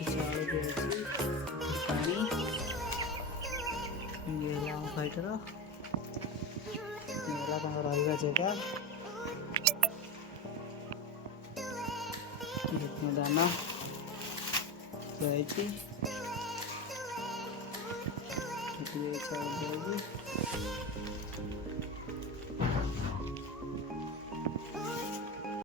ଚାଉଳ ଦିଆଯାଇଛି ପାଣି ଇଏ ହେଲା ଆମ ଫାଇଟର, ଇଏ ହେଲା ତାଙ୍କ ରହିବା ଜାଗା, ଦାନା ଥୁଆହେଇଛି, ଚାଉଳ ଦିଆଯାଇଛି।